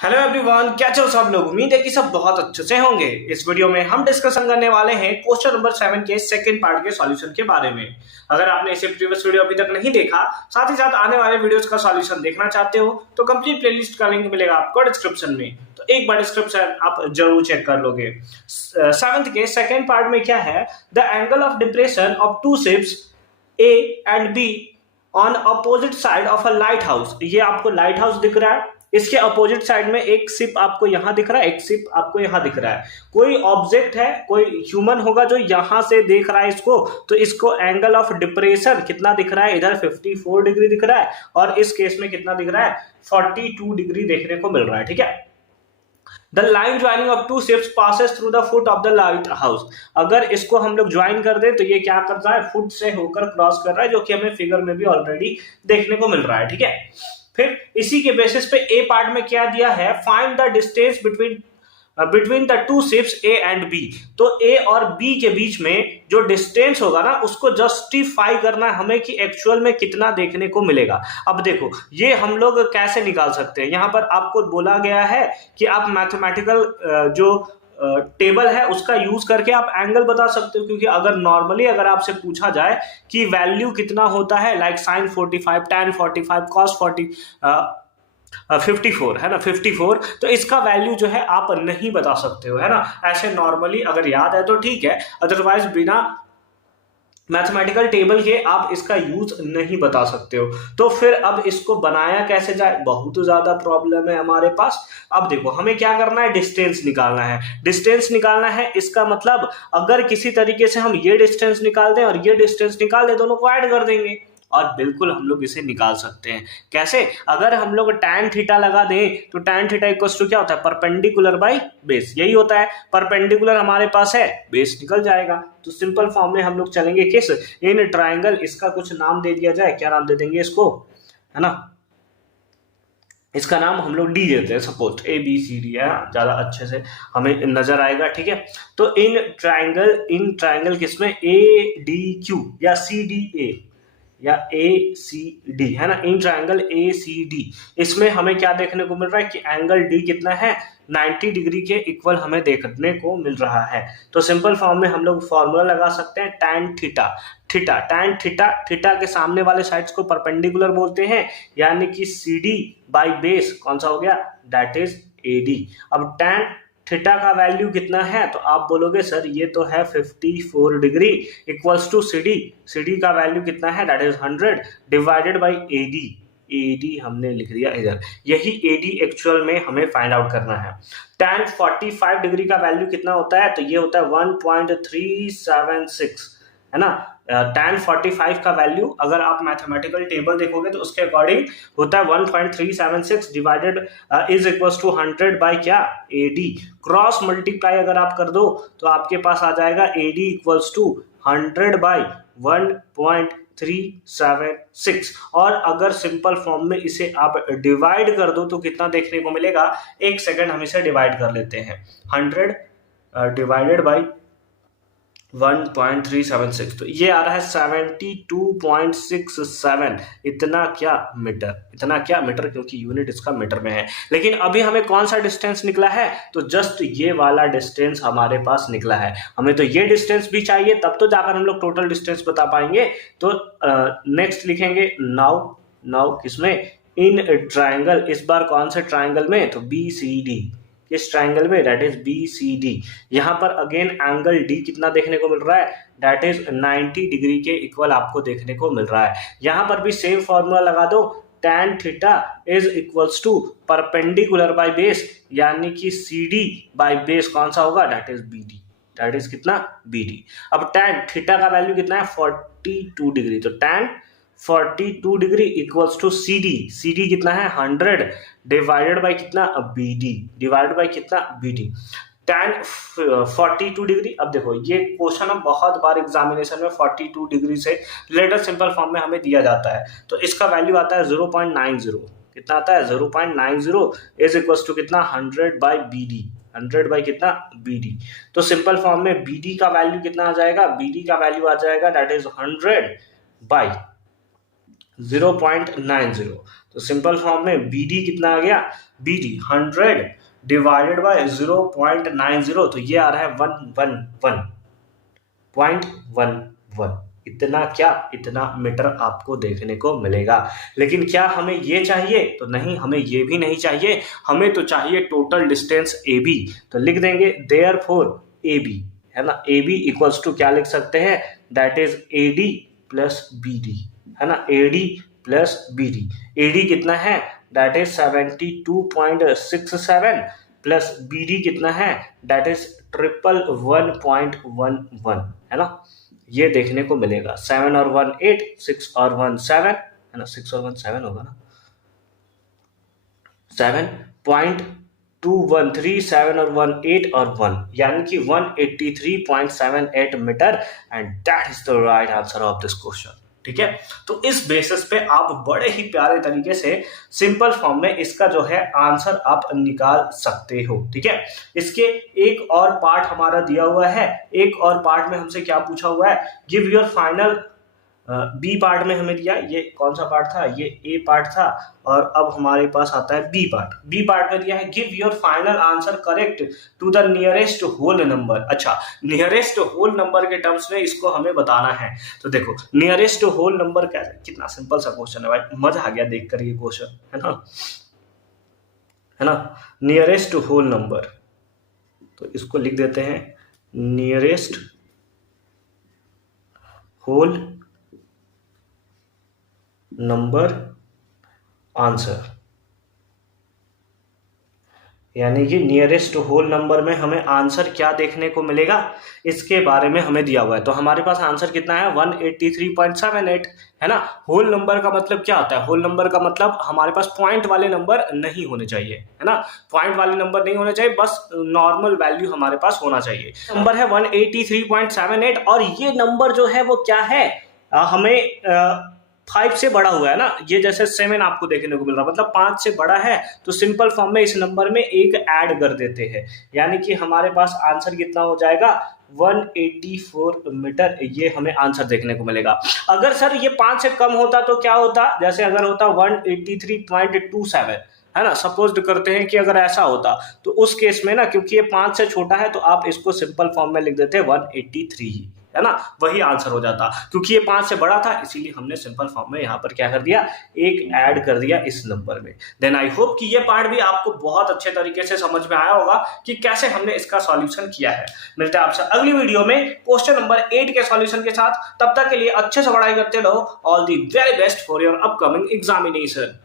Hello everyone, कैसे हो सब लोग। उम्मीद है कि सब बहुत अच्छे से होंगे। इस वीडियो में हम डिस्कशन करने वाले हैं क्वेश्चन नंबर 7 के सेकंड पार्ट के सॉल्यूशन के बारे में। अगर आपने इसे प्रीवियस वीडियो अभी तक नहीं देखा, साथ ही साथ आने वाले वीडियोस का सॉल्यूशन देखना चाहते हो तो कंप्लीट प्लेलिस्ट का लिंक मिलेगा आपको डिस्क्रिप्शन में। तो एक बार डिस्क्रिप्शन आप जरूर चेक कर लोगे। 7th के सेकंड पार्ट में क्या है, the angle of depression of two ships A and B on opposite side of a lighthouse. ये आपको लाइट हाउस दिख रहा है, इसके अपोजिट साइड में एक शिप आपको यहां दिख रहा है, एक शिप आपको यहां दिख रहा है। कोई ऑब्जेक्ट है, कोई ह्यूमन होगा जो यहां से देख रहा है इसको, तो इसको एंगल ऑफ डिप्रेशन कितना दिख रहा है, इधर 54 डिग्री दिख रहा है और इस केस में कितना दिख रहा है, 42 डिग्री देखने को मिल रहा है। ठीक है। The line joining of two ships passes through the foot of the lighthouse. अगर इसको हम लोग ज्वाइन कर दे तो ये क्या कर रहा है, फुट से होकर क्रॉस कर रहा है, जो कि हमें फिगर में भी ऑलरेडी देखने को मिल रहा है। ठीक है। फिर इसी के बेसिस पे ए पार्ट में क्या दिया है, find the distance between the two ships A and B. तो ए और बी के बीच में जो डिस्टेंस होगा ना, उसको जस्टिफाई करना है हमें कि एक्चुअल में कितना देखने को मिलेगा। अब देखो ये हम लोग कैसे निकाल सकते हैं। यहां पर आपको बोला गया है कि आप मैथमेटिकल जो टेबल है उसका यूज करके आप एंगल बता सकते हो, क्योंकि अगर नॉर्मली अगर आपसे पूछा जाए कि वैल्यू कितना होता है, लाइक साइन 45, tan 45, cos 54 है ना, 54, तो इसका वैल्यू जो है आप नहीं बता सकते हो, है ना। ऐसे नॉर्मली अगर याद है तो ठीक है, अदरवाइज बिना मैथमेटिकल टेबल के आप इसका यूज नहीं बता सकते हो। तो फिर अब इसको बनाया कैसे जाए, बहुत ज्यादा प्रॉब्लम है हमारे पास। अब देखो हमें क्या करना है, डिस्टेंस निकालना है। डिस्टेंस निकालना है, इसका मतलब अगर किसी तरीके से हम ये डिस्टेंस निकाल दें और ये डिस्टेंस निकाल दें, दोनों को ऐड कर देंगे और बिल्कुल हम लोग इसे निकाल सकते हैं। कैसे, अगर हम लोग tan थीटा लगा दें तो tan थीटा इक्वल्स टू क्या होता है, परपेंडिकुलर बाई बेस। यही होता है, परपेंडिकुलर हमारे पास है, बेस निकल जाएगा। तो सिंपल फॉर्म में हम लोग चलेंगे किस, इन ट्राइंगल। इसका कुछ नाम दे दिया जाए, क्या नाम दे देंगे इसको, है ना। इसका नाम हम लोग डी देते हैं, सपोज ABCD है, ज्यादा अच्छे से हमें नजर आएगा। ठीक है। तो इन ट्राइंगल किसमें, ADQ या CDA या ACD, है ना, इन ट्राइंगल ACD, इसमें हमें क्या देखने को मिल रहा है कि एंगल D कितना है, 90 डिग्री के इक्वल हमें देखने को मिल रहा है। तो सिंपल फॉर्म में हम लोग फॉर्मूला लगा सकते हैं, tan थीटा के सामने वाले साइड्स को परपेंडिकुलर बोलते हैं, यानी कि CD बाई बेस कौन सा हो गया, दैट इज AD। अब tan थीटा का वैल्यू कितना है, तो आप बोलोगे सर ये तो है 54 डिग्री इक्वल्स टू CD का वैल्यू कितना है, that is 100 divided by AD हमने लिख दिया इधर। यही AD एक्चुअल में हमें फाइंड आउट करना है। tan 45 डिग्री का वैल्यू कितना होता है, तो ये होता है 1.376, है ना। tan 45 का वैल्यू अगर आप मैथमेटिकल टेबल देखोगे तो उसके अकॉर्डिंग होता है 1.376 divided is equals to 100 by क्या, AD। क्रॉस मल्टीप्लाई अगर आप कर दो तो आपके पास आ जाएगा AD इक्वल्स टू 100 बाई 1.376। और अगर सिंपल फॉर्म में इसे आप डिवाइड कर दो तो कितना देखने को मिलेगा, एक सेकेंड हम इसे डिवाइड कर लेते हैं। 100 डिवाइडेड बाई 1.376, तो ये आ रहा है 72.67। इतना क्या मीटर, क्योंकि यूनिट इसका मीटर में है। लेकिन अभी हमें कौन सा डिस्टेंस निकला है, तो जस्ट ये वाला डिस्टेंस हमारे पास निकला है। हमें तो ये डिस्टेंस भी चाहिए, तब तो जाकर हम लोग टोटल डिस्टेंस बता पाएंगे। तो नेक्स्ट लिखेंगे नाउ किसमें, इन ट्राइंगल। इस बार कौन से ट्राइंगल में, तो BCD। किस ट्राइंगल में, दैट इज BCD। यहां पर अगेन एंगल D कितना देखने को मिल रहा है, दैट इज 90 डिग्री के इक्वल आपको देखने को मिल रहा है। यहां पर भी सेम फॉर्मूला लगा दो, tan theta is equals to perpendicular by base, यानी कि CD बाय बेस कौन सा होगा, that is BD। That is कितना, BD। अब tan थीटा का वैल्यू कितना है, 42 डिग्री। तो tan 42 degree equals to CD कितना है, 100 डिवाइडेड बाई कितना, BD। tan 42 degree. अब देखो ये क्वेश्चन हम बहुत बार एग्जामिनेशन में 42 डिग्री से रिलेटेड सिंपल फॉर्म में हमें दिया जाता है। तो इसका वैल्यू आता है 0.90, कितना आता है, 0.90 इज इक्वल्स टू कितना, 100 बाई कितना, BD। तो सिंपल फॉर्म में BD का वैल्यू कितना आ जाएगा, BD का वैल्यू आ जाएगा दैट इज 100 बाई 0.90। तो सिंपल फॉर्म में BD कितना आ गया, BD 100 डिवाइडेड बाय 0.90, तो ये आ रहा है 111.11। इतना क्या, इतना मीटर आपको देखने को मिलेगा। लेकिन क्या हमें ये चाहिए? तो नहीं, हमें ये भी नहीं चाहिए, हमें तो चाहिए टोटल डिस्टेंस AB। तो लिख देंगे देयरफॉर AB, है ना, AB इक्वल्स टू क्या लिख सकते हैं, that is AD plus BD, है ना, AD प्लस BD। AD कितना है, दैट इज 72.67 प्लस BD कितना है, दैट इज 111.11, है ना। ये देखने को मिलेगा 7 और 1 8, 6 और 1 7, है ना, 6 और 1 7 होगा ना, 7.213, 7 और 1 8 और 1, यानी कि 183.78 metre, and that is the right answer of this question. ठीक है, तो इस बेसिस पे आप बड़े ही प्यारे तरीके से सिंपल फॉर्म में इसका जो है आंसर आप निकाल सकते हो। ठीक है, इसके एक और पार्ट हमारा दिया हुआ है, एक और पार्ट में हमसे क्या पूछा हुआ है, give your final, B part में हमें दिया, ये कौन सा पार्ट था, ये ए पार्ट था, और अब हमारे पास आता है बी पार्ट। बी पार्ट में दिया है give your final answer correct to the nearest whole number. अच्छा, नियरेस्ट होल नंबर के टर्म्स में इसको हमें बताना है। तो देखो नियरेस्ट होल नंबर कैसे, कितना सिंपल सा क्वेश्चन है भाई, मजा आ गया देखकर ये क्वेश्चन, है ना, नियरेस्ट होल नंबर। तो इसको लिख देते हैं नियरेस्ट होल नंबर आंसर, यानी कि नियरेस्ट होल नंबर में हमें आंसर क्या देखने को मिलेगा, इसके बारे में हमें दिया हुआ है। तो हमारे पास आंसर कितना है 183.78, है ना। होल नंबर का मतलब क्या होता है, होल नंबर का मतलब हमारे पास पॉइंट वाले नंबर नहीं होने चाहिए, है ना, पॉइंट वाले नंबर नहीं होने चाहिए, बस नॉर्मल वैल्यू हमारे पास होना चाहिए। नंबर है 183.78, और ये नंबर जो है वो क्या है, हमें 5 से बड़ा हुआ है ना, ये जैसे 7 आपको देखने को मिल रहा है, मतलब 5 से बड़ा है, तो सिंपल फॉर्म में इस नंबर में एक ऐड कर देते हैं, यानी कि हमारे पास आंसर कितना हो जाएगा 184 मीटर, ये हमें आंसर देखने को मिलेगा। अगर सर ये 5 से कम होता तो क्या होता, जैसे अगर होता 183.27, है ना, सपोज करते हैं कि अगर ऐसा होता, तो उस केस में ना, क्योंकि ये 5 से छोटा है, तो आप इसको सिंपल फॉर्म में लिख देते 183, है ना, वही आंसर हो जाता। क्योंकि ये 5 से बड़ा था, इसीलिए हमने सिंपल फॉर्म में यहाँ पर क्या कर दिया, एक ऐड कर दिया इस नंबर में। देन आई होप कि ये पार्ट भी आपको बहुत अच्छे तरीके से समझ में आया होगा कि कैसे हमने इसका सॉल्यूशन किया है। मिलते हैं आपसे अगली वीडियो में क्वेश्चन नंबर 8 के सॉल्यूशन के साथ। तब तक के लिए अच्छे से पढ़ाई करते रहो। All the very best for your upcoming examination.